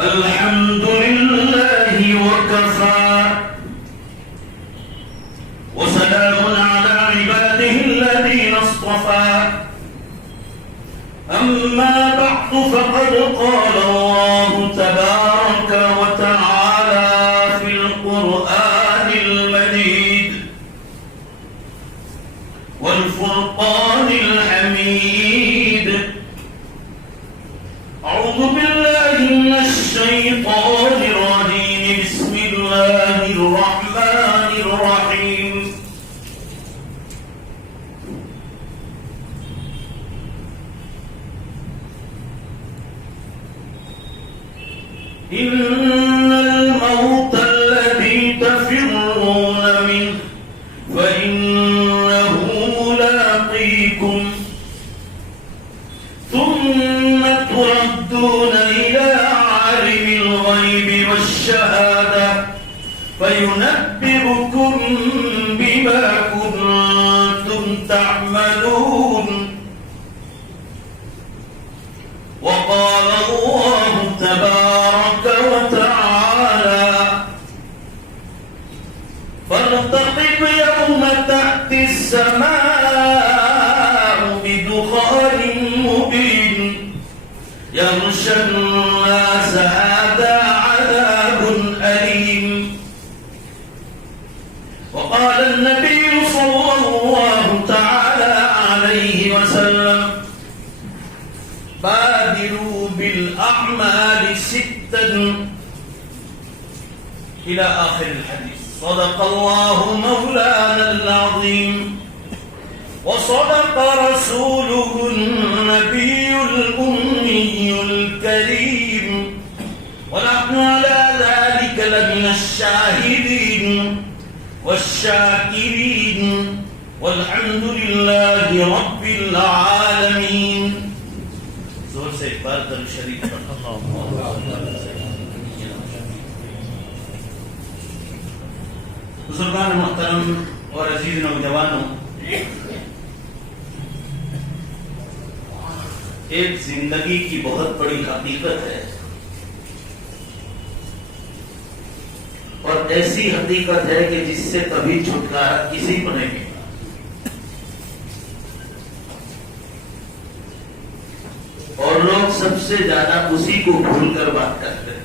الحمد لله وكفى وسلام على عباده الذين اصطفى أما بعد فقد قال الله تبارك وتعالى في القرآن المجيد والفرقان الحميد أعوذ بالله من الشيطان الرجيم بسم الله الرحمن الرحيم إن الموت الذي تفرون منه فإنه ملاقيكم ثم تردون إلى عالم الغيب والشهادة فينبئكم بما كنتم تعملون وقال الله تبارك وتعالى فارتقب يوم تأتي السماء بدخان مبين يغشى الناس هذا عذاب أليم وقال النبي صلى الله تعالى عليه وسلم بادروا بالأعمال ستا إلى آخر الحديث صدق الله مولانا العظيم وصدق رسوله النبي الأمي الكريم ونحن على ذلك لمن الشاهدين والشاكرين والحمد لله رب العالمين. زور سے ایک بار درود شریف پڑھنا. بزرگان محترم اور عزیز نوجوانوں، ایک زندگی کی بہت بڑی حقیقت ہے اور ایسی حقیقت ہے کہ جس سے کبھی چھٹکارا کسی کو نہیں ملتا. اور لوگ سب سے زیادہ اسی کو بھول کر بات کرتے ہیں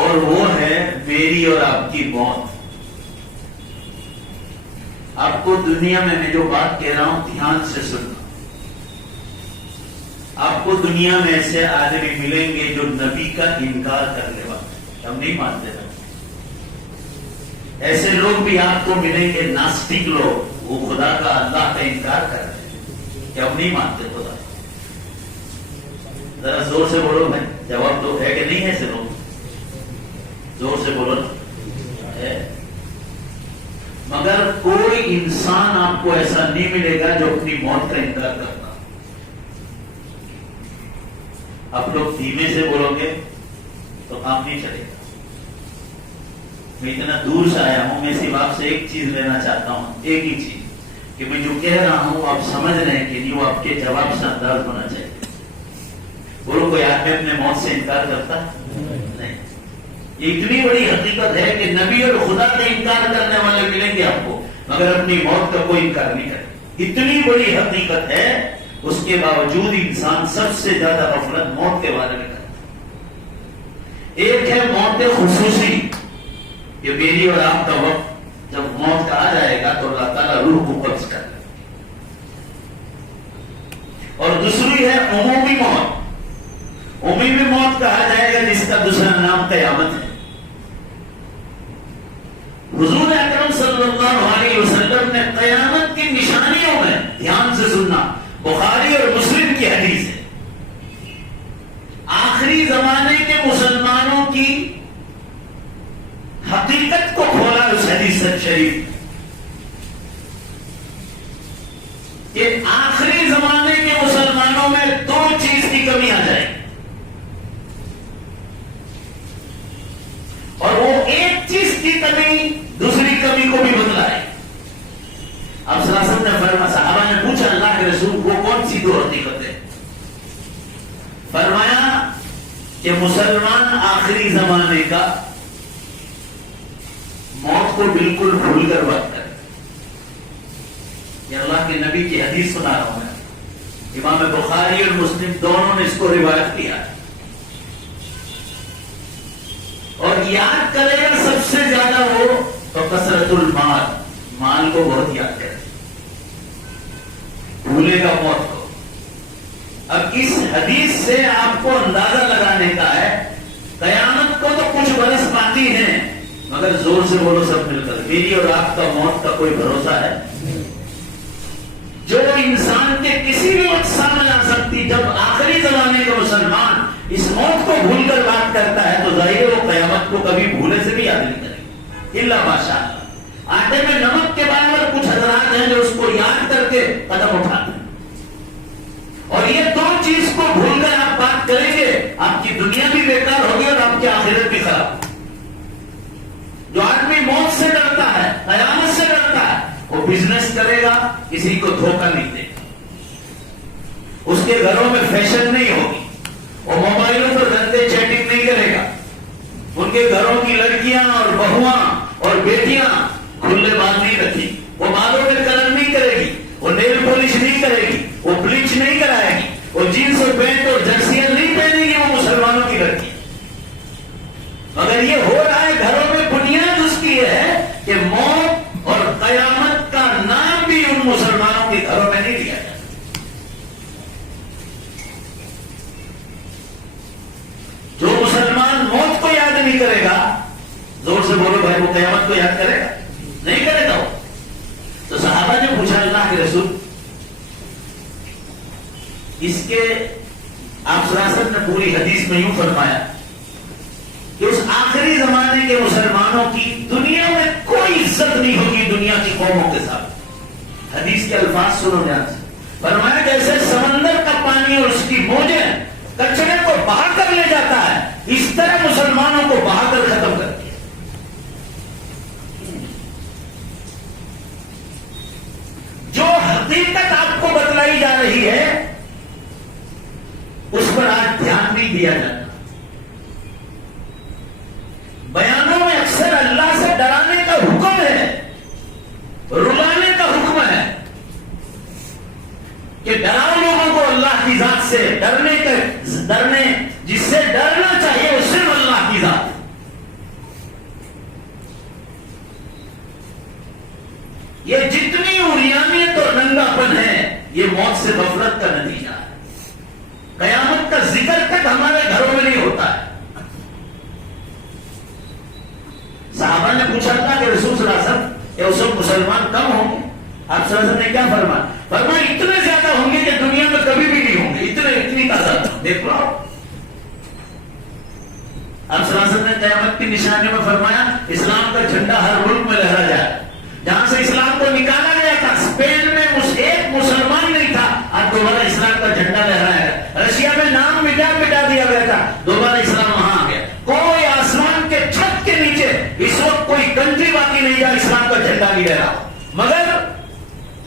اور وہ ہے میری اور آپ کی موت. آپ کو دنیا میں جو بات کہہ رہا ہوں دھیان سے سننا. آپ کو دنیا میں ایسے آدمی ملیں گے جو نبی کا انکار کرنے والے، ہم نہیں مانتے ہیں. ایسے لوگ بھی آپ کو ملیں گے ناسٹک لوگ، وہ خدا کا اللہ کا انکار کرتے ہیں کہ ہم نہیں مانتے خدا. ذرا زور سے بولو بھائی، جواب تو ہے کہ نہیں ہے؟ ایسے لوگ زور سے بولو ہے. مگر کوئی انسان آپ کو ایسا نہیں ملے گا جو اپنی موت کا انکار کرتا. آپ لوگ دھیمے سے بولو گے تو کام نہیں چلے گا. میں اتنا دور سے آیا ہوں، میں صرف آپ سے ایک چیز لینا چاہتا ہوں، ایک ہی چیز، کہ میں جو کہہ رہا ہوں آپ سمجھ رہے ہیں کہ نہیں، وہ آپ کے جواب سے انداز ہونا چاہیے. بولو کوئی آدمی اپنے موت سے انکار کرتا نہیں. یہ اتنی بڑی حقیقت ہے کہ نبی اور خدا کا انکار کرنے والے ملیں گے آپ کو، مگر اپنی موت کا کوئی انکار نہیں کرے. اتنی بڑی حقیقت ہے، اس کے باوجود انسان سب سے زیادہ غفلت موت کے بارے میں کرتا. ایک ہے موت خصوصی، کہ میری اور آپ کا وقت جب موت کا آ جائے گا تو اللہ تعالیٰ روح کو قبض کر لے. اور دوسری ہے عمومی موت. عمومی موت کہا جائے گا جس کا دوسرا نام قیامت ہے. حضور اکرم صلی اللہ علیہ وسلم نے قیامت کی نشانیوں میں، دھیان سے سننا، بخاری اور مسلم کی حدیث ہے، آخری زمانے کے مسلمانوں کی حقیقت کو کھولا اس حدیث شریف کہ آخری زمانے کے مسلمانوں میں دو چیز کی کمی آ جائے گی، اور وہ ایک چیز کی کمی دوسری کمی کو بھی بدلائے. کہ مسلمان آخری زمانے کا موت کو بالکل بھول کر بات کرے. یہ اللہ کے نبی کی حدیث سنا رہا ہوں میں. امام بخاری اور مسلم دونوں نے اس کو روایت کیا ہے. اور یاد کرے گا سب سے زیادہ وہ تو کثرت المال, مال کو بہت یاد کرے, بھولے گا موت کو. اب اس حدیث سے آپ کو اندازہ لگانے کا ہے, قیامت کو تو کچھ برس باقی ہیں, مگر زور سے بولو سب مل کر, میری اور آپ کا موت کا کوئی بھروسہ ہے؟ جو انسان کے کسی بھی وقت سامنے آ سکتی. جب آخری زمانے کا مسلمان اس موت کو بھول کر بات کرتا ہے تو ظاہر وہ قیامت کو کبھی بھولے سے بھی یاد نہیں کرے الا ماشاءاللہ. آٹے میں نمک کے برابر کچھ حضرات ہیں جو اس کو یاد کر کے قدم اٹھاتے ہیں. اور یہ دو چیز کو بھول کر آپ بات کریں گے, آپ کی دنیا بھی بیکار ہوگی اور آپ کی آخرت بھی خراب. جو آدمی موت سے ڈرتا ہے, قیامت سے ڈرتا ہے, وہ بزنس کرے گا, کسی کو دھوکہ نہیں دے گا, اس کے گھروں میں فیشن نہیں ہوگی, وہ موبائلوں پر گندے چیٹنگ نہیں کرے گا, ان کے گھروں کی لڑکیاں اور بہواں اور بیٹیاں کھلے بال نہیں رکھی, وہ بالوں میں کلر نہیں کرے گی, وہ نیل پالش نہیں کرے گی, وہ بلیچ نہیں کرائے گی, وہ جینس اور پینٹ اور جرسیاں نہیں پہنے گی, وہ مسلمانوں کی لڑکی. مگر یہ ہو رہا ہے گھروں میں, بنیاد اس کی ہے کہ موت اور قیامت کا نام بھی ان مسلمانوں کے گھروں میں نہیں لیا جاتا. جو مسلمان موت کو یاد نہیں کرے گا, زور سے بولو بھائی, وہ قیامت کو یاد کرے گا؟ نہیں کرے گا. تو صحابہ نے پوچھا اللہ کے رسول, اس کے آپ صلی اللہ علیہ وسلم نے پوری حدیث میں یوں فرمایا کہ اس آخری زمانے کے مسلمانوں کی دنیا میں کوئی عزت نہیں ہوگی دنیا کی قوموں کے ساتھ. حدیث کے الفاظ سنو دھیان سے. فرمایا جیسے سمندر کا پانی اور اس کی موجیں کچرے کو بہا کر لے جاتا ہے, اس طرح مسلمانوں کو بہا کر ختم کر دیا. جو حقیقت آپ کو بتلائی جا رہی ہے اس پر آج دھیان نہیں دیا جاتا. بیانوں میں اکثر اللہ سے ڈرانے کا حکم ہے, رلانے کا حکم ہے کہ ڈراؤ لوگوں کو اللہ کی ذات سے. ڈرنے جس سے ڈرنا چاہیے وہ صرف اللہ کی ذات. یہ جتنی عریانیت اور ننگاپن ہے یہ موت سے غفلت کا نتیجہ ہے. قیامت کا ذکر تک ہمارے گھروں میں نہیں ہوتا ہے. صحابہ نے پوچھا تھا کہ رسول صلی اللہ علیہ وسلم کہ اس وقت مسلمان کم ہوں گے؟ آپ صلی اللہ علیہ وسلم نے کیا فرمایا؟ فرمایا اتنے زیادہ ہوں گے کہ دنیا میں کبھی بھی نہیں ہوں گے, اتنی تعداد. دیکھ لو آپ صلی اللہ علیہ وسلم نے قیامت کی نشانیوں میں فرمایا اسلام کا جھنڈا ہر ملک میں لہرا جائے. جہاں سے اسلام کو نکالا گیا تھا اسپین میں ایک مسلمان نہیں تھا, آج دوبارہ اسلام کا جھنڈا لہرایا گیا. رشیا میں نام مٹا دیا گیا تھا, دوبارہ اسلام وہاں آ گیا. کوئی آسمان کے چھت کے نیچے اس وقت کوئی کنٹری باقی نہیں جہاں اسلام کا جھنڈا نہیں لہرا, مگر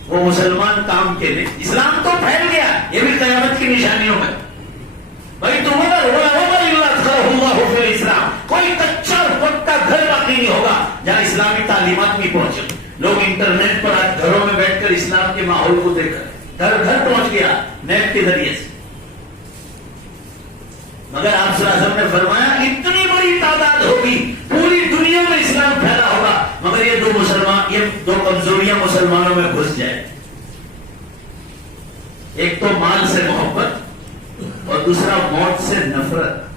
وہ مسلمان کام کے لیے. اسلام تو پھیل گیا, یہ بھی قیامت کی نشانیوں میں. بھائی اسلام کوئی کچا اور پکا گھر باقی نہیں ہوگا جہاں اسلامی تعلیمات نہیں پہنچے. لوگ انٹرنیٹ پر آج گھروں میں بیٹھ کر اسلام کے ماحول کو دیکھ کر گھر گھر پہنچ گیا نیٹ کے ذریعے سے. مگر آپ صلی اللہ علیہ وسلم نے فرمایا اتنی بڑی تعداد ہوگی, پوری دنیا میں اسلام پھیلا ہوگا, مگر یہ دو کمزوریاں مسلمانوں میں گھس جائے. ایک تو مال سے محبت اور دوسرا موت سے نفرت.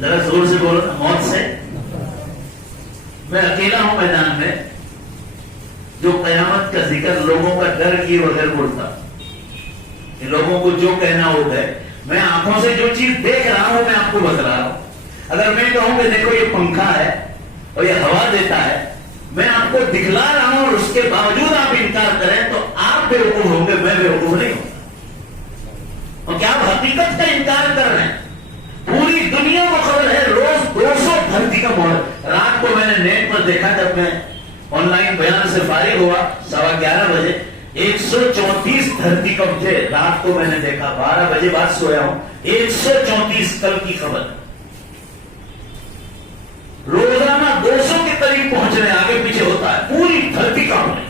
ذرا زور سے بولو, موت سے. میں اکیلا ہوں میدان میں جو قیامت کا ذکر لوگوں کا ڈر کیے بغیر بولتا, کہ لوگوں کو جو کہنا ہو گئے. میں آنکھوں سے جو چیز دیکھ رہا ہوں میں آپ کو بتلا رہا ہوں. اگر میں کہوں کہ دیکھو یہ پنکھا ہے اور یہ ہوا دیتا ہے, میں آپ کو دکھلا رہا ہوں اور اس کے باوجود آپ انکار کریں تو آپ بے وقوف ہوں گے, میں بے وقوف نہیں ہوں. اور کیا آپ حقیقت کا انکار کر رہے ہیں؟ پوری دنیا کو خبر ہے روز 200 دھرتی کا مہر. رات کو میں نے نیٹ پر دیکھا جب میں آن لائن بیان سے فارغ ہوا 11:15 بجے, 134 دھرتی کم تھے. رات کو میں نے دیکھا 12 بجے بعد سویا ہوں. 134 کل کی خبر. روزانہ 200 کے قریب پہنچ رہے ہیں, آگے پیچھے ہوتا ہے, پوری دھرتی کام رہی.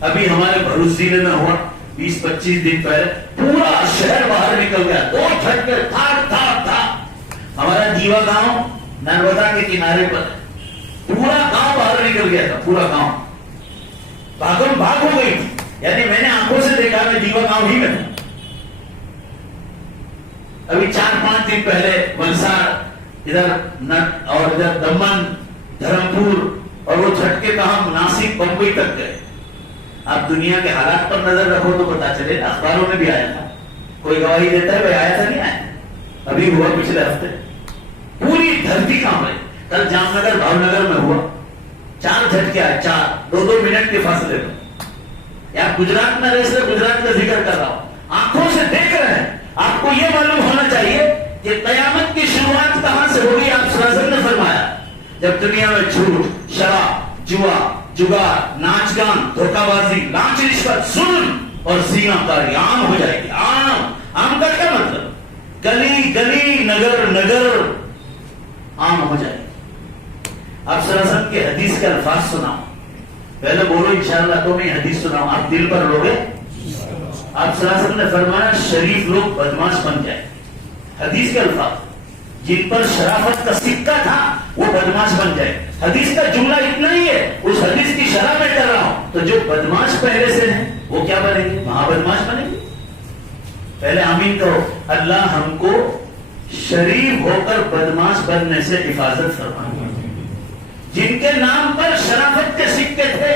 ابھی ہمارے بھروچ ضلع میں ہوا 20-25 دن پہلے, پورا شہر باہر نکل گیا. 2 جھٹکے تھا. ہمارا دیوا گاؤں نرمدا کے کنارے پر, پورا گاؤں باہر نکل گیا تھا. پورا گاؤں بھاگم بھاگ ہو گئی تھی. یعنی میں نے آنکھوں سے دیکھا, میں دیوا گاؤں ہی میں تھا. ابھی 4-5 دن پہلے ولساڑ ادھر اور ادھر دمن, دھرمپور, اور وہ جھٹکے کہاں ناسک بمبئی تک گئے. آپ دنیا کے حالات پر نظر رکھو تو پتا چلے. اخباروں میں بھی آیا تھا, کوئی گواہی دیتا ہے بھائی آیا تھا نہیں آیا, ابھی ہوا پچھلے ہفتے. پوری دھرتی کام رہی. کل جام نگر بھاؤ نگر میں ہوا, 4 جھٹکے آئے, 2-2 منٹ کے فاصلے میں. یا گجرات میں رہے, گجرات کا ذکر کر رہا ہوں, آنکھوں سے دیکھ رہے ہیں. آپ کو یہ معلوم ہونا چاہیے کہ قیامت کی شروعات کہاں سے ہوگی. آپ صلی اللہ علیہ وسلم نے فرمایا جب دنیا میں جھوٹ, شراب, جوا, جگار, ناچ گان, دھوکہ بازی, لانچ رشوت, ظلم اور زنا کاری عام ہو جائے گی. عام کا کیا مطلب؟ گلی گلی, نگر نگر عام ہو جائے گی. آپ صلی اللہ علیہ وسلم کے حدیث کے الفاظ سناؤ. پہلے بولو انشاءاللہ تو میں حدیث سناؤں, آپ دل پر لوگے. آپ صلی اللہ علیہ وسلم نے فرمایا شریف لوگ بدماش بن جائے. حدیث کے الفاظ, جن پر شرافت کا سکہ تھا وہ بدماش بن جائے. حدیث کا جملہ اتنا ہی ہے, اس حدیث کی شرح میں کر رہا ہوں. تو جو بدماش پہلے سے ہیں وہ کیا بنے گی؟ مہا بدماش بنے گی. پہلے آمین کہو. اللہ ہم کو شریف ہو کر بدماش بننے سے حفاظت فرمائے. جن کے نام پر شرافت کے سکے تھے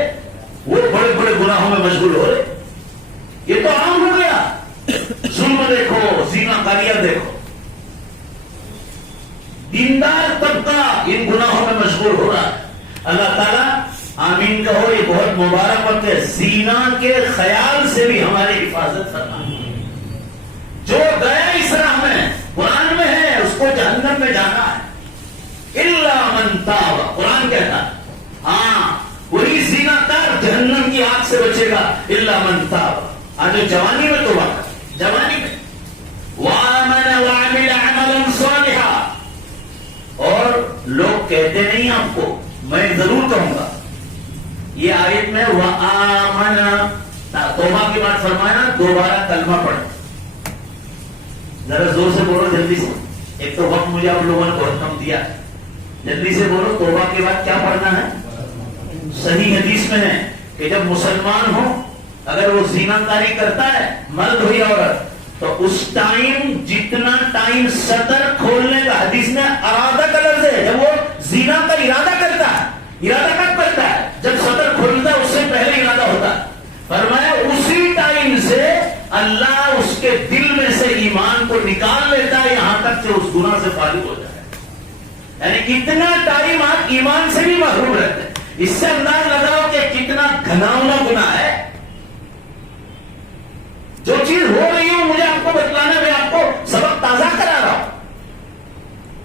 وہ بڑے بڑے گناہوں میں مشغول ہو رہے. یہ تو عام ہو گیا. ظلم دیکھو, زنا کاریاں دیکھو. دیندار طبقہ ان گناہوں میں مشغول ہو رہا ہے. اللہ تعالیٰ آمین کہو. یہ بہت مبارک وقت ہے. زنا کے خیال سے بھی ہماری حفاظت فرمائے. جو گیا اس راہ میں, قرآن میں ہے, اس کو جہنم میں جانا ہے. الا من تاب, قرآن کہتا ہے. ہاں, وہی زنا کار جہنم کی آگ سے بچے گا. الا من تاب. آج جو جوانی میں توبہ کر, جوانی میں وآمن وعمل عملا صالحا. اور لوگ کہتے نہیں آپ کو, میں ضرور کہوں گا. یہ آیت میں وآمن, توبہ کے بعد فرمایا دوبارہ کلمہ پڑھیں. ذرا زور سے بولو, جلدی سے. ایک تو وقت مجھے آپ لوگوں نے بہت کم دیا. جلدی سے بولو. توبہ کے بعد کیا پڑھنا ہے؟ صحیح حدیث میں ہے کہ جب مسلمان ہو, اگر وہ زنا کاری کرتا ہے, مرد ہو یا عورت, تو اس ٹائم جتنا ٹائم سطر کھولنے کا, حدیث میں ارادہ کا لفظ ہے, جب وہ زنا کا ارادہ کرتا ہے. ارادہ کب کرتا ہے؟ جب سطر کھولتا ہے اس سے پہلے ارادہ ہوتا ہے. فرمایا اسی ٹائم سے اللہ اس کے دل میں سے ایمان کو نکال لیتا ہے, یہاں تک کہ اس گناہ سے فارغ ہو جائے. یعنی کتنا ٹائم آپ ایمان سے بھی محروم رہتے ہیں. اس سے انداز لگاؤ کہ کتنا گھناؤنا گناہ ہے. جو چیز ہو رہی ہے مجھے آپ کو بتلانا, میں آپ کو سبق تازہ کرا رہا ہوں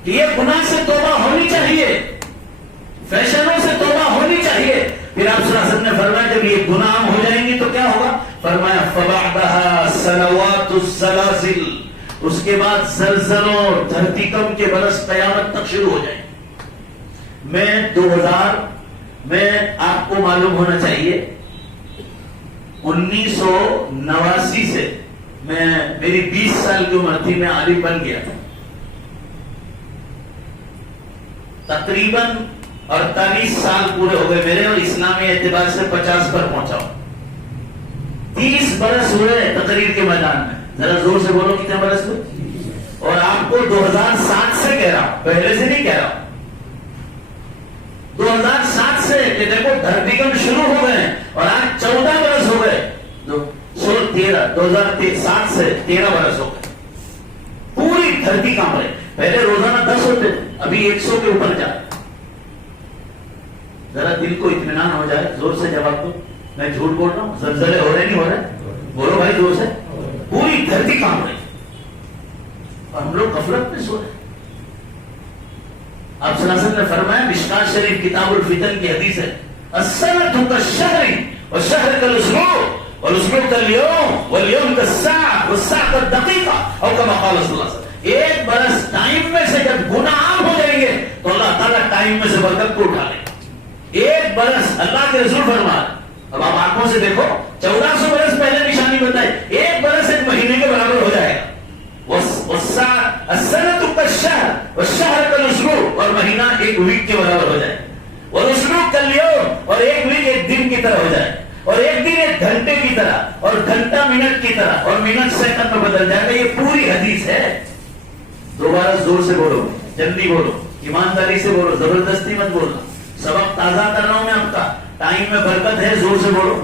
کہ یہ گناہ سے توبہ ہونی چاہیے, فیشنوں سے توبہ ہونی چاہیے. پھر آپ صلی اللہ علیہ وسلم نے فرمایا جب یہ گناہ ہو جائیں گے تو کیا ہوگا؟ فرمایا فبعدها سنوات الزلازل, اس کے بعد زلزلوں, دھرتی کم کے برس قیامت تک شروع ہو جائیں. میں 2000 میں آپ کو معلوم ہونا چاہیے 1989 سے میری 20 سال کی عمر تھی, میں عالم بن گیا تھا. تقریباً 48 سال پورے ہو گئے میرے, اور اسلامی اعتبار سے 50 پر پہنچا ہوں. 30 برس ہوئے تقریر کے میدان میں. ذرا زور سے بولو کتنے برس ہوئے. اور آپ کو 2007 سے کہہ رہا ہوں, پہلے سے نہیں کہہ رہا ہوں. 2007 سے کہ دیکھو دھرتیکم شروع ہو گئے اور آج 14 برس ہو گئے. 2007 سے 13 برس ہو گئے. پوری دھرتی کام رہے. پہلے روزانہ 10 ہوتے تھے, ابھی 100 کے اوپر جا. ذرا دل کو اطمینان ہو جائے. زور سے جواب دو. میں جھوٹ بول رہا ہوں؟ زلزلے ہو رہے نہیں ہو رہے؟ بولو بھائی زور سے. پوری دھرتی کام رہی اور ہم لوگ غفلت میں سو رہے. آپ صلی اللہ علیہ وسلم نے فرمایا, مشکات شریف کتاب الفتن کی حدیث ہے, السنۃ کالشہر والشهر كالاسبوع والاسبوع كاليوم واليوم كالساعة والساعة كالدقيقة او كما قال صلی اللہ علیہ وسلم. ایک برس ٹائم میں سے جب گناہ عام ہو جائیں گے تو اللہ تعالیٰ ٹائم میں سے برکت کو اٹھا لے. ایک برس اللہ کے رسول فرما. اب آپ آنکھوں سے دیکھو 1400 برس پہلے نشانی بتائی, ایک برس ایک مہینے کے برابر ہو جائے گا. السنة كالشهر والشهر كالاسبوع, اور مہینہ ایک ویک کے برابر ہو جائے. والاسبوع كاليوم, اور ایک ویک ایک دن کی طرح ہو جائے, اور ایک دن ایک گھنٹے کی طرح, اور گھنٹہ منٹ کی طرح, اور منٹ سیکنڈ میں بدل جائے گا. یہ پوری حدیث ہے. دوبارہ زور سے بولو, جلدی بولو, ایمانداری سے بولو, زبردستی مت بولنا. سبق تازہ کر رہا ہوں میں آپ کا, ٹائم میں برکت ہے, زور سے بولو.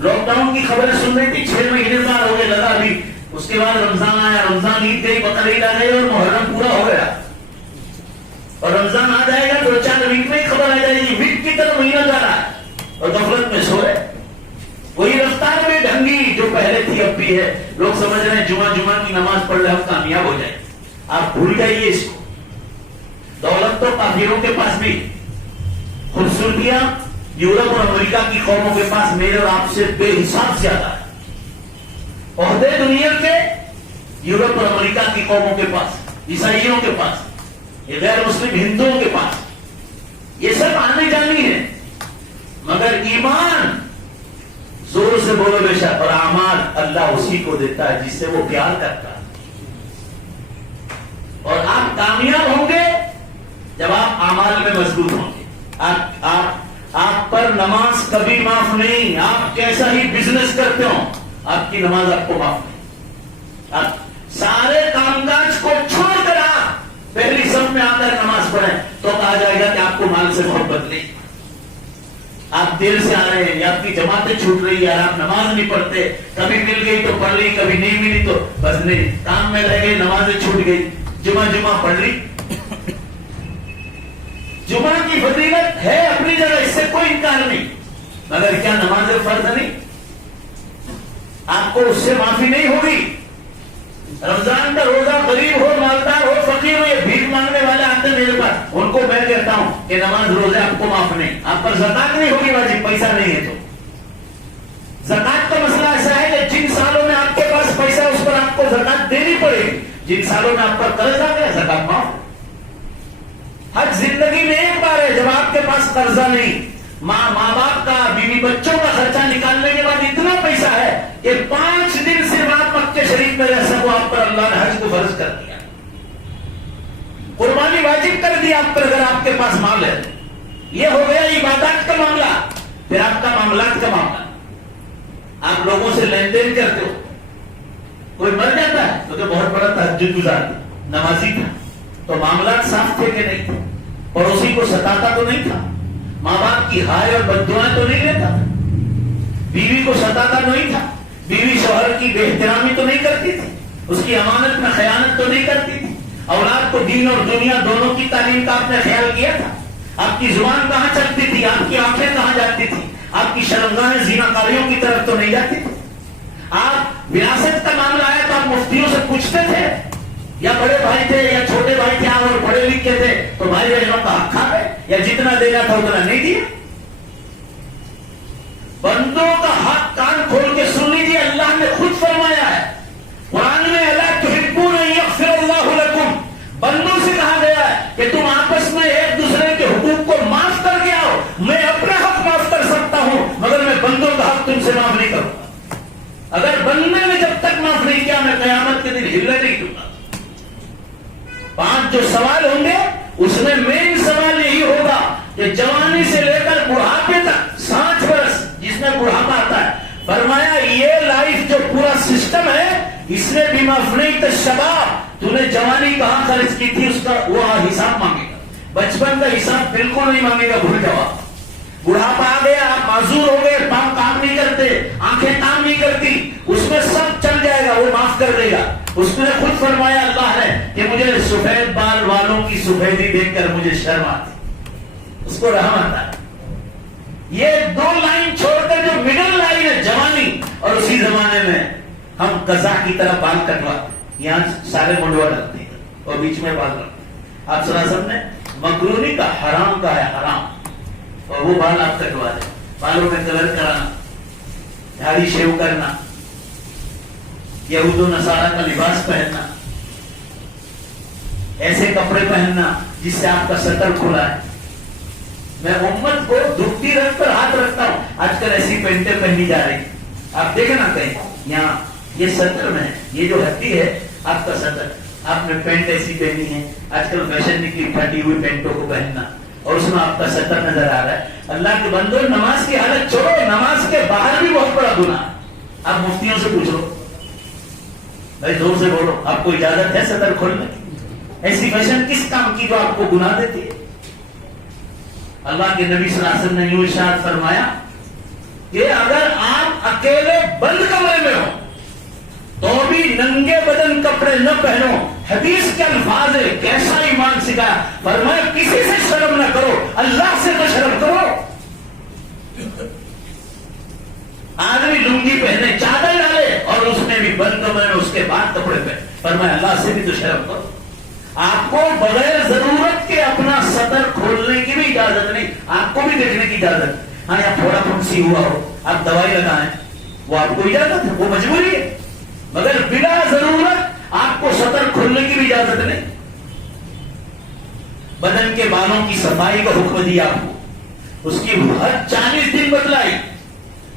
لاک ڈاؤن کی خبریں سن رہی تھی, 6 مہینے بعد ہو گئے لگا ابھی, اس کے بعد رمضان آیا, رمضان عید گئی, بقرعید آ گئی, اور محرم پورا ہو گیا, اور رمضان آ جائے گا تو 4 ویک میں خبر آ جائے گی, ویک کی طرف مہینہ جا رہا ہے, اور غفلت میں سو رہے. وہی رفتار میں ڈھنگی جو پہلے تھی اب بھی ہے. لوگ سمجھ رہے ہیں جمعہ کی نماز پڑھ لے ہم کامیاب ہو جائیں. آپ بھول جائیے اس کو. دولت تو کافروں کے پاس بھی, خوبصورتیاں یورپ اور امریکہ کی قوموں کے پاس میرے اور آپ سے بے حساب زیادہ ہے. عہدے دنیا کے یورپ اور امریکہ کی قوموں کے پاس, عیسائیوں کے پاس, یہ غیر مسلم ہندوؤں کے پاس, یہ سب آنے جانی ہے. مگر ایمان, زور سے بولو بے شک, اور اعمال اللہ اسی کو دیتا ہے جس سے وہ پیار کرتا ہے. اور آپ کامیاب ہوں گے جب آپ اعمال میں مضبوط ہوں گے. آپ پر نماز کبھی معاف نہیں. آپ کیسا ہی بزنس کرتے ہو, آپ کی نماز آپ کو معاف نہیں. آپ سارے کام کاج کو چھوڑ کر آپ پہلی صف میں آ کر نماز پڑھیں تو کہا جائے گا کہ آپ کو مال سے محبت نہیں. آپ دیر سے آ رہے ہیں, یا آپ کی جماعتیں چھوٹ رہی ہے, آپ نماز نہیں پڑھتے, کبھی مل گئی تو پڑھ لی, کبھی نہیں ملی تو بس نہیں, کام میں رہ گئی, نمازیں چھوٹ گئی, جمعہ پڑھ لی. جمعہ کی فضیلت ہے اپنی جگہ, اس سے کوئی انکار نہیں, مگر کیا نماز فرض نہیں؟ آپ کو اس سے معافی نہیں ہوگی. رمضان کا روزہ غریب ہو, مالدار ہو, فقیر ہو, یہ بھیک مانگنے والے آتے ہیں میرے پاس, ان کو میں کہتا ہوں کہ نماز روزے آپ کو معاف نہیں. آپ پر زکات نہیں ہوگی واجب, پیسہ نہیں ہے تو. زکات کا مسئلہ ایسا ہے کہ جن سالوں میں آپ کے پاس پیسہ اس پر آپ کو زکات دینی پڑے گی, جن سالوں میں آپ پر قرض آ گیا زکات معاف. حج زندگی میں ایک بار ہے جب آپ کے پاس قرضہ نہیں. ماں باپ کا, بیوی بچوں کا خرچہ نکالنے کے بعد اتنا پیسہ ہے کہ 5 دن صرف آپ مکہ شریف میں رہ سکو, آپ پر اللہ نے حج کو فرض کر دیا, قربانی واجب کر دی آپ پر اگر آپ کے پاس مال ہے. یہ ہو گیا عبادات کا معاملہ. پھر آپ کا معاملات کا معاملہ, آپ لوگوں سے لین دین کرتے ہو. کوئی مر جاتا ہے تو بہت بڑا تہجد گزار نمازی تھا, تو معاملات صاف تھے کہ نہیں تھے؟ پڑوسی کو ستاتا تو نہیں تھا, ماں باپ کی ہائے اور بددعائیں تو نہیں لیتا تھا, بیوی کو ستاتا نہیں تھا, بیوی شوہر کی بے احترامی تو نہیں کرتی تھی, اس کی امانت میں خیانت تو نہیں کرتی تھی, اولاد کو دین اور دنیا دونوں کی تعلیم کا آپ نے خیال کیا تھا. آپ کی زبان کہاں چلتی تھی, آپ کی آنکھیں کہاں جاتی تھی, آپ کی شرمگاہیں زیناکاریوں کی طرف تو نہیں جاتی تھی. آپ وراثت کا معاملہ آیا تو آپ مفتیوں سے پوچھتے تھے, یا بڑے بھائی تھے یا چھوٹے بھائی تھے, آپ اور پڑھے لکھے تھے تو بھائی بہنوں کا حق کھا گئے, یا جتنا دینا تھا اتنا نہیں دیا. بندوں کا حق کان کھول کے سن لیجیے, اللہ نے خود فرمایا ہے قرآن میں, الا تحبون ان یغفر اللہ لکم, بندوں سے کہا گیا ہے کہ تم آپس میں ایک دوسرے کے حقوق کو معاف کر کے آؤ. میں اپنا حق معاف کر سکتا ہوں مگر میں بندوں کا حق تم سے معاف نہیں کروں گا. اگر بندے نے جب تک معاف نہیں کیا میں قیامت کے دن ہلنے نہیں دوں گا. 5 جو سوال ہوں گے اس میں مین سوال یہی ہوگا کہ جوانی سے لے کر بڑھاپے تک 60 برس جس میں بڑھاپا آتا ہے, فرمایا یہ لائف جو پورا سسٹم ہے اس نے بھی معاف نہیں تو شباب, تو نے جوانی کہاں خرچ کی تھی اس کا وہ حساب مانگے گا. بچپن کا حساب بالکل نہیں مانگے گا, بھول جاؤ. بڑھاپا آ گیا, آپ معذور ہو گئے, پاؤں کام نہیں کرتے, آنکھیں کام نہیں کرتی, اس میں سب چل جائے گا, وہ معاف کر دے گا. اس نے خود فرمایا اللہ نے کہ مجھے سفید بال والوں کی سفیدی دیکھ کر مجھے شرم آتی, اس کو رحم آتا ہے. یہ 2 لائن چھوڑ کر جو مڈل لائن ہے جوانی, اور اسی زمانے میں ہم قزا کی طرح بال کٹواتے, یہاں سارے منڈوا رکھتے ہیں اور بیچ میں بال رکھتے ہیں. آپ صلی اللہ علیہ وسلم نے مکرونی کا حرام کا ہے, حرام, اور وہ بال آپ کٹوا دیں. بالوں میں کلر کرانا, داڑھی شیو کرنا, یہود و نصارہ کا لباس پہننا, ایسے کپڑے پہننا جس سے آپ کا سطر کھلا ہے. میں امت کو دھکتی رکھ پر ہاتھ رکھتا ہوں. آج کل ایسی پینٹیں پہنی جا رہی, آپ دیکھنا کہیں یہاں یہ سطر میں ہے, یہ جو ہڈی ہے آپ کا سطر, آپ نے پینٹ ایسی پہنی ہے. آج کل فیشن نکلی پھٹی ہوئی پینٹوں کو پہننا اور اس میں آپ کا سطر نظر آ رہا ہے. اللہ کے بندو, نماز کی حالت چھوڑو, نماز کے باہر بھی بہت بڑا گناہ. آپ مفتیوں سے پوچھ لو, بھائی زور سے بولو, آپ کو اجازت ہے سطر کھولنے کی؟ ایسی فیشن کس کام کی جو آپ کو گناہ دیتی ہے؟ اللہ کے نبی صلی اللہ علیہ وسلم نے یوں ارشاد فرمایا کہ اگر آپ اکیلے بند کمرے میں ہو تو بھی ننگے بدن کپڑے نہ پہنو. حدیث کے الفاظ ہے, کیسا ایمان سکھایا, فرمایا کسی سے شرم نہ کرو, اللہ سے تو شرم کرو. آدمی لنگی پہنے, چادر ڈالے اور اس میں بھی بند کمرے میں اس کے بعد کپڑے پہنے, فرمایا اللہ سے بھی تو شرم کرو. آپ کو بغیر ضرورت کے اپنا سطر کھولنے کی بھی اجازت نہیں, آپ کو بھی دیکھنے کی اجازت. ہاں یا تھوڑا پھنسی ہوا ہو, آپ دوائی لگائیں, وہ آپ کو اجازت ہے, وہ مجبوری ہے, مگر بلا ضرورت آپ کو سطر کھولنے کی بھی اجازت نہیں. بدن کے بالوں کی صفائی کا حکم دیا آپ کو, اس کی حد 40 دن بتلائی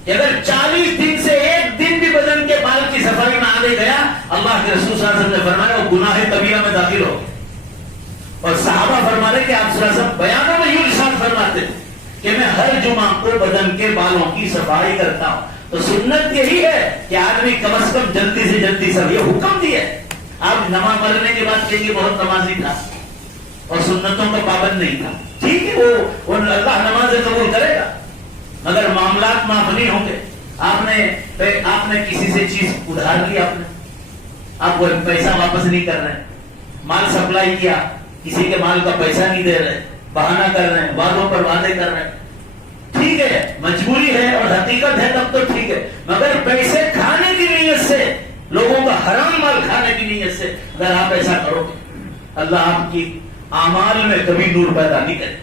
کہ اگر 40 دن سے ایک دن بھی بدن کے بال کی صفائی میں آگے گیا, اللہ کے رسول صلی اللہ علیہ وسلم نے فرمایا وہ گناہ کبیرہ میں داخل ہو. اور صحابہ فرما رہے کہ آپ صلی اللہ علیہ وسلم بیانوں میں یوں ارشاد فرماتے کہ میں ہر جمعہ کو بدن کے بالوں کی صفائی کرتا ہوں. تو سنت یہی ہے کہ آدمی کم از کم جلدی سے جلدی سب, یہ حکم دیا ہے. آپ نماز مرنے کے بعد کہیں گے بہت نمازی تھا اور سنتوں کا پابند نہیں تھا, ٹھیک ہے, وہ اللہ نماز قبول کرے گا, مگر معاملات معاف نہیں ہوں گے. آپ نے کسی سے چیز ادھار لی, آپ وہ پیسہ واپس نہیں کر رہے, مال سپلائی کیا, کسی کے مال کا پیسہ نہیں دے رہے, بہانہ کر رہے ہیں, وعدوں پر وعدے کر رہے ہیں, ٹھیک ہے مجبوری ہے اور حقیقت ہے تب تو ٹھیک ہے, مگر پیسے کھانے کی نیت سے, لوگوں کا حرام مال کھانے کی نیت سے اگر آپ ایسا کرو گے, اللہ آپ کی اعمال میں کبھی نور پیدا نہیں کرے.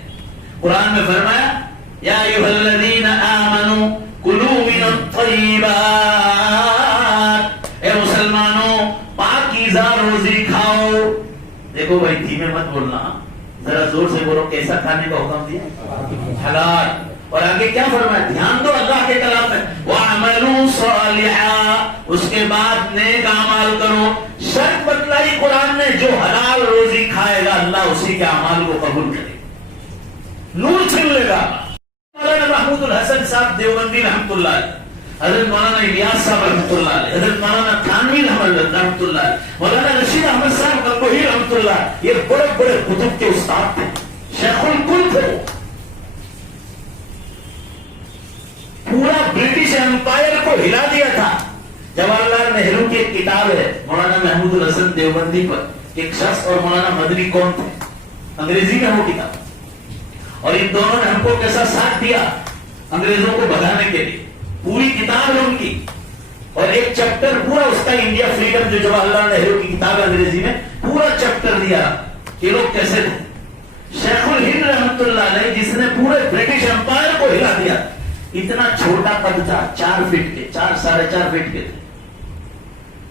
قرآن میں فرمایا یا ایھا الذین آمنوا کلوا من الطیبات, اے مسلمانوں پاکیزہ روزی کھاؤ. دیکھو بھائی دھیمے مت بولنا, ذرا زور سے بولو, کیسا کھانے کا حکم دیا؟ حلال. اور آگے کیا فرمایا؟ دھیان دو اللہ کے کلام میں, وَعَمَلُوا صَالِحًا, اس کے بعد نیک اعمال کرو. شرط بتلائی قرآن نے, جو حلال روزی کھائے گا اللہ اسی کے اعمال کو قبول کرے, نور چھن لے گا. مولانا محمود الحسن صاحب دیوبندی رحمۃ اللہ علیہ, حضرت مولانا الیاس صاحب رحمۃ اللہ علیہ, حضرت مولانا تھانوی رحمۃ اللہ علیہ, مولانا رشید احمد صاحب گنگوہی رحمۃ اللہ, یہ بڑے بڑے کتب کے استاد تھے, شیخ الکل تھے. پورا برٹش امپائر کو ہلا دیا تھا. جواہر لال نہرو کی ایک کتاب ہے مولانا محمود الحسن دیوبندی پر, ایک شخص اور مولانا مدنی کون تھے, انگریزی میں وہ کتاب, اور ان دونوں نے ہم کو کیسا ساتھ دیا انگریزوں کو بھگانے کے لیے. پوری کتاب ہے ان کی, اور ایک چیپٹر پورا اس کا انڈیا فریڈم, جو جواہر لال نہرو کی کتاب ہے انگریزی میں, پورا چیپٹر دیا کہ لوگ کیسے تھے. شیخ الہند رحمۃ اللہ علیہ, جس نے پورے برٹش امپائر کو ہلا دیا, اتنا چھوٹا قد تھا, 4 فٹ کے, 4.5 فٹ کے تھے.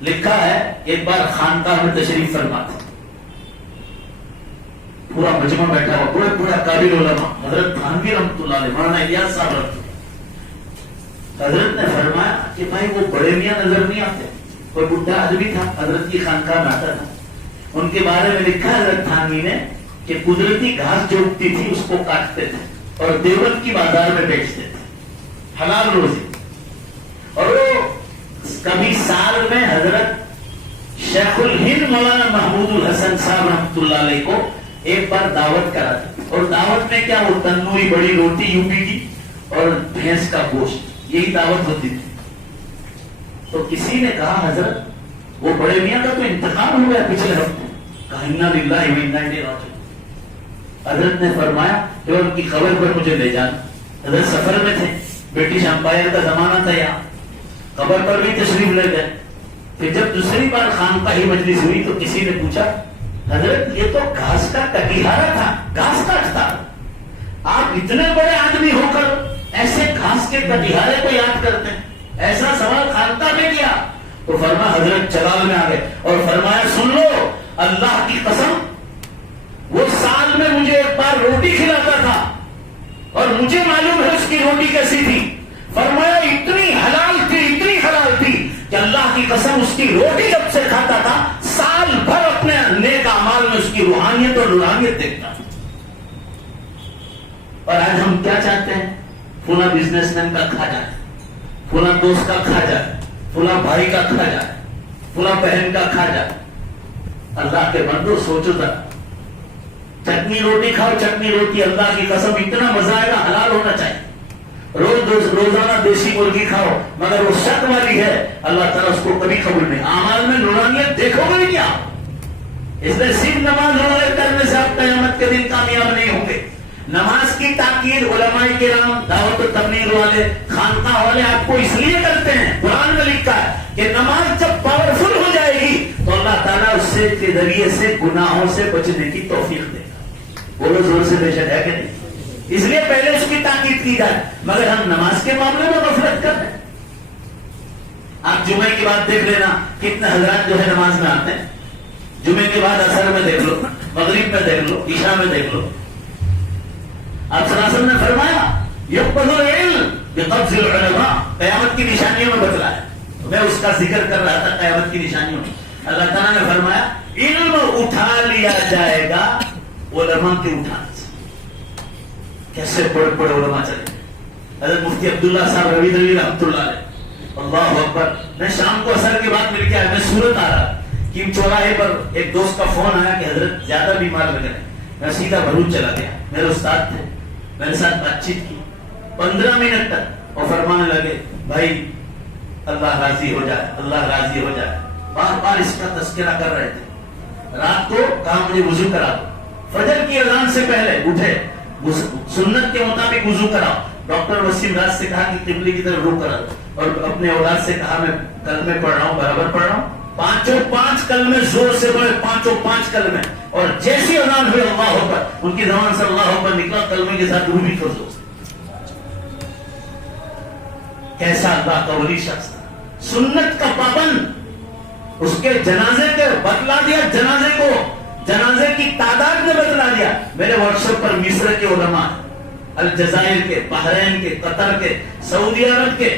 لکھا ہے ایک بار خانقاہ میں تشریف فرما تھے, پورا مجمع بیٹھا ہوا, پورا قابل علماء, حضرت تھانوی رحمۃ اللہ علیہ, مولانا الیاس صاحب رحمۃ اللہ. حضرت نے فرمایا کہ بھائی وہ بڑے میاں نظر نہیں آتے, کوئی بڈھا آدمی تھا حضرت کی خانقاہ میں آتا تھا, ان کے بارے میں لکھا حضرت تھانوی نے کہ قدرتی گھاس جو اگتی تھی اس کو کاٹتے تھے اور دیوبند کی بازار میں بیچتے تھے, حلال روزی. اور وہ کبھی سال میں حضرت شیخ الہند مولانا محمود الحسن صاحب رحمۃ اللہ علیہ کو ایک بار دعوت کراتے, اور دعوت میں کیا, وہ تندوری بڑی روٹی یوپی کی اور بھینس کا گوشت, یہی دعوت ہوتی تھی. تو کسی نے کہا حضرت وہ بڑے میاں کا تو انتقال ہو گیا پچھلے ہفتے, کہا انا للہ و انا الیہ راجعون. حضرت نے فرمایا کہ ان کی خبر پر مجھے لے جانا. حضرت سفر میں تھے, برٹش امپائر کا زمانہ تھا یہاں, قبر پر بھی تشریف لے گئے. پھر جب دوسری بار خانقاہی مجلس ہوئی تو کسی نے پوچھا حضرت یہ تو گھاس کا کٹیہارا تھا, گھاس کاٹتا, آپ اتنے بڑے آدمی ہو کر ایسے گھاس کے کٹہارے کو یاد کرتے ہیں. ایسا سوال خانقاہ میں کیا تو فرمایا حضرت چلال میں آ گئے اور فرمایا سن لو اللہ کی قسم وہ سال میں مجھے ایک بار روٹی کھلاتا تھا اور مجھے معلوم ہے اس کی روٹی کیسی تھی. فرمایا اتنی حلال تھی کہ اللہ کی قسم اس کی روٹی جب سے کھاتا تھا سال بھر اپنے نیک اعمال میں اس کی روحانیت اور نورانیت دیکھتا. اور آج ہم کیا چاہتے ہیں؟ فلاں بزنس مین کا کھا جائے, فلاں دوست کا کھا جائے, فلاں بھائی کا کھا جائے, فلاں بہن کا کھا جائے. اللہ کے بندو سوچو ذرا, چٹنی روٹی کھاؤ, چٹنی روٹی اللہ کی قسم اتنا مزہ آئے گا, حلال ہونا چاہیے. روزانہ دیسی مرغی کھاؤ مگر وہ شک والی ہے, اللہ تعالیٰ اس کو کبھی قبول نہیں. اعمال میں نورانیت دیکھو گے کیا؟ اس لیے صرف نماز روزے کرنے سے آپ قیامت کے دن کامیاب نہیں ہوں گے. نماز کی تاکید علماء کرام, دعوت و تبلیغ والے, خانقاہ والے آپ کو اس لیے کرتے ہیں. قرآن میں لکھا ہے کہ نماز جب پاورفل ہو جائے گی تو اللہ تعالیٰ اس سے کے ذریعے سے گناہوں سے بچنے کی توفیق دے گا. بولو زور سے, بے شک ہے کہ نہیں؟ اس لیے پہلے اس کی تاکید کی جائے, مگر ہم نماز کے معاملے میں غفلت کر رہے ہیں. آپ جمعے کی بات دیکھ لینا, کتنے حضرات جو ہے نماز میں آتے ہیں. جمعے کے بعد عصر میں دیکھ لو, مغرب میں دیکھ لو, عشاء میں دیکھ لو. آپ صلی اللہ علیہ وسلم نے فرمایا یقبض العلم بقبض العلماء, قیامت کی نشانیوں میں بتلایا. میں اس کا ذکر کر رہا تھا قیامت کی نشانیوں میں. اللہ تعالیٰ نے فرمایا علم اٹھا لیا جائے گا علماء کے اٹھانے سے. کیسے بڑے بڑے علماء چلے. حضرت مفتی عبداللہ صاحب روی رحمۃ اللہ علیہ, اللہ اکبر. میں شام کو عصر کے بعد مل کے آیا, میں سورت آ رہا کہ چوراہے پر ایک دوست کا فون آیا کہ حضرت زیادہ بیمار لگ رہے. میں سیدھا بھروچ چلا گیا, میرے استاد تھے, میرے ساتھ بات چیت کی 15 منٹ تک, اور فرمانے لگے بھائی اللہ راضی ہو جائے, اللہ راضی ہو جائے. بار بار اس کا تذکرہ کر رہے تھے. رات کو کہا مجھے وضو کرا دو, فجر کی اذان سے پہلے اٹھے, سنت کے مطابق وضو کراؤ. ڈاکٹر وسیم راج سے کہا کہ قبلے کی طرف رخ کرا دو, اور اپنے اولاد سے کہا میں کلمے پڑھ رہا ہوں, برابر پڑھ رہا ہوں. 5 کلمے زور سے پڑھے, 5 کلمے. اور جیسی اذان ہوئی اللہ اکبر, ان کی زبان سے اللہ اکبر نکلا, کلمے کے ساتھ روح بھی کر دو. کیسا اللہ کا ولی شخص تھا, سنت کا پابند. اس کے جنازے کے بتلا دیا, جنازے کی تعداد میں بتلا دیا. میرے واٹس ایپ پر مصر کے علماء, الجزائر کے, بحرین کے, قطر کے, سعودی عرب کے,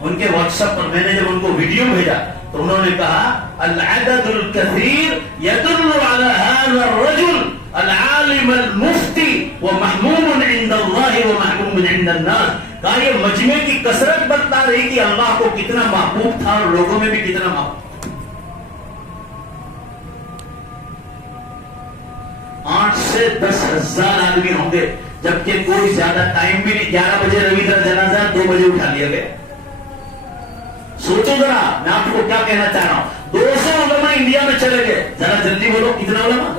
ان کے واٹس ایپ پر میں نے جب ان کو ویڈیو بھیجا تو انہوں نے کہا العدد الكثير يدل على هذا الرجل العالم المفتی ومحموم عند الله ومحموم عند الناس. کہا یہ مجمع کی کثرت بتا رہی کہ اللہ کو کتنا محبوب تھا اور لوگوں میں بھی کتنا محبوب. 8 سے 10 ہزار آدمی ہوں گے, جبکہ کوئی زیادہ ٹائم بھی نہیں. 11 بجے روی کا جنازہ, 2 بجے اٹھا لیا گیا. سوچو ذرا, میں آپ کو کیا کہنا چاہ رہا ہوں. 200 علماء انڈیا میں چلے گئے. ذرا جلدی بولو, کتنا علماء؟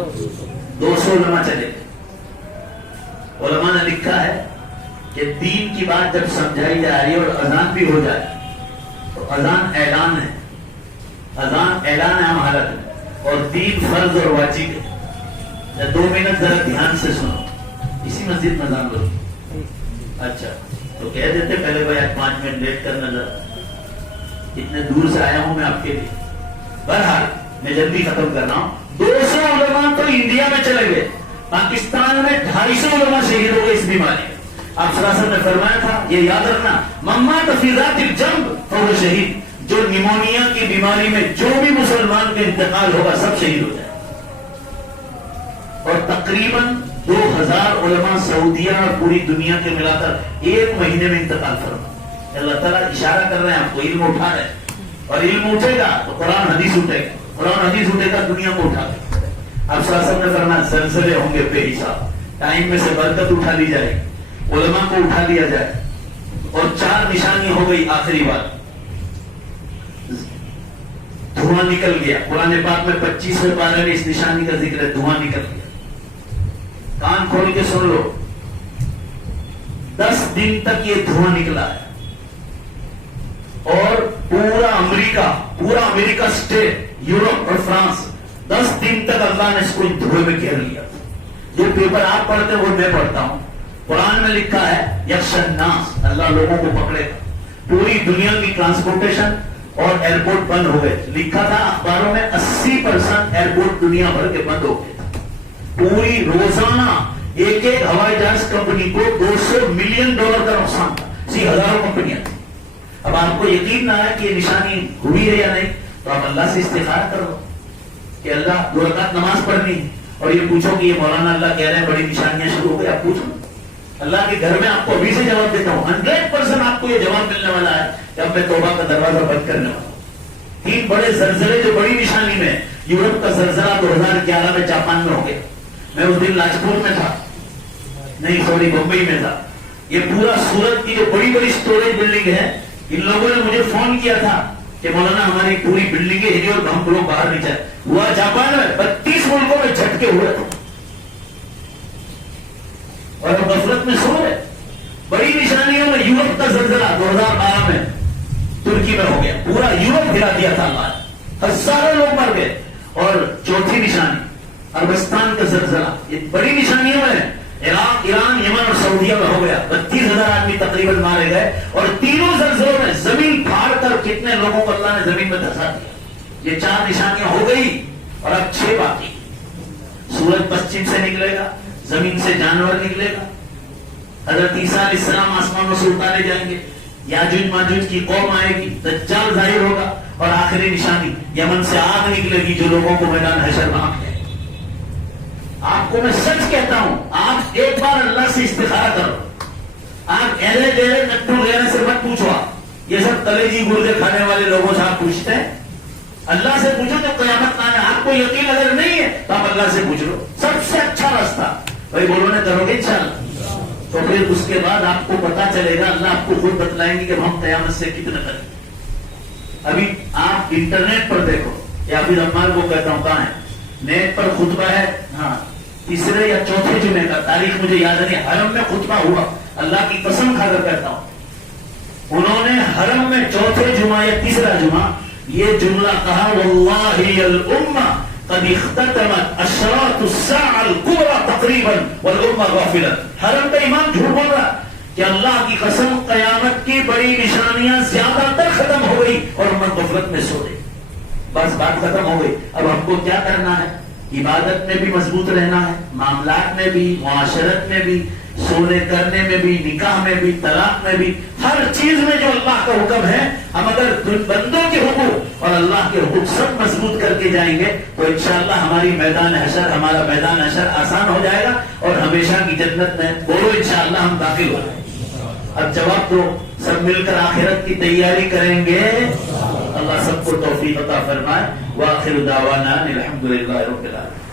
200 علماء چلے گئے. علماء نے لکھا ہے کہ دین کی بات جب سمجھائی جا رہی ہے اور اذان بھی ہو جائے تو اذان اعلان ہے, اذان اعلان عام حالت ہے, اور دین فرض اور واجب ہے. 2 منٹ ذرا دھیان سے سنو, اسی مسجد میں اذان کرو. اچھا تو کہہ دیتے پہلے بھائی آج 5 منٹ لیٹ کرنا, ذرا اتنے دور سے آیا ہوں میں آپ کے لیے. بہرحال میں جلدی ختم کر رہا ہوں. 200 علماء تو انڈیا میں چلے گئے. پاکستان میں 250 علماء شہید ہو گئے اس بیماری میں. آپ صلی اللہ علیہ وسلم نے فرمایا تھا, یہ یاد رکھنا, مما تفیضات الجنب فهو شہید. جو نیمونیا کی بیماری میں جو بھی مسلمان کا انتقال ہوگا سب شہید ہو جائے. اور تقریباً 2000 علماء سعودیہ اور پوری دنیا کے ملا کر 1 مہینے میں انتقال فرما. اللہ تعالیٰ اشارہ کر رہے ہیں آپ کو, علم اٹھا رہے ہیں, اور علم اٹھے گا تو قرآن حدیث اٹھے گا, قرآن حدیث اٹھے گا دنیا کو اٹھا گا. آپ صلی اللہ علیہ وسلم نے فرمایا زلزلے ہوں گے بے حساب, ٹائم میں سے برکت اٹھا لی جائے, علماء کو اٹھا لیا جائے. اور 4 نشانی ہو گئی. آخری بات, دھواں نکل گیا. قرآن پاک میں 25ویں پارے میں اس نشانی کا ذکر ہے, دھواں نکل گیا. کان کھول کے سن لو, 10 دن تک یہ دھواں نکلا ہے, اور پورا امریکہ اسٹیٹ, یورپ اور فرانس 10 دن تک اللہ نے اس کو دھوئے میں گھیر لیا. جو پیپر آپ پڑھتے ہیں وہ میں پڑھتا ہوں, قرآن میں لکھا ہے یخشى الناس، اللہ لوگوں کو پکڑے گا. پوری دنیا کی ٹرانسپورٹیشن اور ایئرپورٹ بند ہو گئے. لکھا تھا اخباروں میں 80% ایئرپورٹ دنیا بھر کے بند ہو گئے. پوری روزانہ ایک ایک ہوائی جہاز کمپنی کو $200 ملین کا نقصان تھا. ہزاروں کمپنیاں تھیں. اب آپ کو یقین نہ ہے کہ یہ نشانی ہوئی ہے یا نہیں، تو آپ اللہ سے استخارہ کرو کہ اللہ 2 رکعت نماز پڑھنی ہے، اور یہ پوچھو کہ یہ مولانا اللہ کہہ رہے ہیں بڑی نشانیاں شروع ہو گئی. آپ پوچھو اللہ کے گھر میں. آپ کو ابھی سے جواب دیتا ہوں 100% آپ کو یہ جواب ملنے والا ہے کہ اب میں توبہ کا دروازہ بند کرنے والا ہوں. 3 بڑے زلزلے جو بڑی نشانی میں، یورپ کا زلزلہ 2011 میں جاپان میں ہو گیا. میں اس دن لاجپور میں تھا، نہیں سوری بمبئی میں تھا. یہ پورا سورت کی جو بڑی بڑی سٹوریج بلڈنگ ہے، ان لوگوں نے مجھے فون کیا تھا کہ مولانا ہماری پوری بلڈنگیں ہلی اور ہم لوگ باہر نہیں جائے. ہوا جاپان میں 32 ملکوں میں جھٹکے ہوئے اور ہم غفلت میں سو رہے. بڑی نشانیوں میں یورپ کا زلزلہ 2012 میں ترکی میں ہو گیا، پورا یورپ ہلا دیا تھا اللہ نے، ہزاروں لوگ مر گئے. اور چوتھی نشانی عربستان کا زلزلہ. یہ بڑی نشانیوں میں عراق، ایران، یمن اور سعودیہ میں ہو گیا. 32,000 آدمی تقریباً مارے گئے. اور تینوں زلزلوں میں زمین پھاڑ کر کتنے لوگوں کو اللہ نے زمین میں دھسا دیا. یہ 4 نشانیاں ہو گئی اور اب 6 باقی. سورج پشچم سے نکلے گا، زمین سے جانور نکلے گا، حضرت عیسیٰ علیہ السلام آسمانوں سے اتارے جائیں گے، یاجوج ماجوج کی قوم آئے گی، دجال ظاہر ہوگا، اور آخری نشانی یمن سے آگ نکلے گی جو لوگوں کو میدان حشر میں آگ. آپ کو میں سچ کہتا ہوں، آپ ایک بار اللہ سے استخارہ کرو. آپ ایرے گہرے نٹو گہرے سے مت پوچھو. یہ سب تلے جی گردے کھانے والے لوگوں سے آپ پوچھتے ہیں. اللہ سے پوچھو جو قیامت نہ ہے. آپ کو یقین اگر نہیں ہے تو آپ اللہ سے پوچھ لو. سب سے اچھا راستہ بھائی بولو نے کرو گے انشاءاللہ، تو پھر اس کے بعد آپ کو پتا چلے گا. اللہ آپ کو خود بتلائیں گے کہ ہم قیامت سے کتنا کریں. ابھی آپ انٹرنیٹ پر دیکھو، یا پھر عمار کو کہتا ہوں کہاں ہے، نیٹ پر خطبہ ہے، ہاں 3 یا 4 جمعے کا، تاریخ مجھے یاد نہیں، حرم میں خطبہ ہوا. اللہ کی قسم کھا کر کہتا ہوں، انہوں نے حرم میں 4 جمعہ یا 3 جمعہ یہ جملہ کہا، واللہ الامہ قد اختتمت اشراط الساعة الكبرى تقریبا والامہ غافلہ. حرم کا امام جھوٹ بول رہا کہ اللہ کی قسم قیامت کی بڑی نشانیاں زیادہ تر ختم ہو گئی اور امت غفلت میں سو گئی. بس بات ختم ہو گئی. اب ہم کو کیا کرنا ہے؟ عبادت میں بھی مضبوط رہنا ہے، معاملات میں بھی، معاشرت میں بھی، سونے کرنے میں بھی، نکاح میں بھی، طلاق میں بھی، ہر چیز میں جو اللہ کا حکم ہے، ہم اگر بندوں کے حقوق اور اللہ کے حقوق سب مضبوط کر کے جائیں گے تو انشاءاللہ ہماری ہمارا میدان حشر آسان ہو جائے گا اور ہمیشہ کی جنت میں بولو انشاءاللہ ہم داخل ہو جائیں گے. اب جواب تو سب مل کر آخرت کی تیاری کریں گے. اللہ سب کو توفیق عطا فرمائے. وآخر دعوانا الحمدللہ رب العالمین.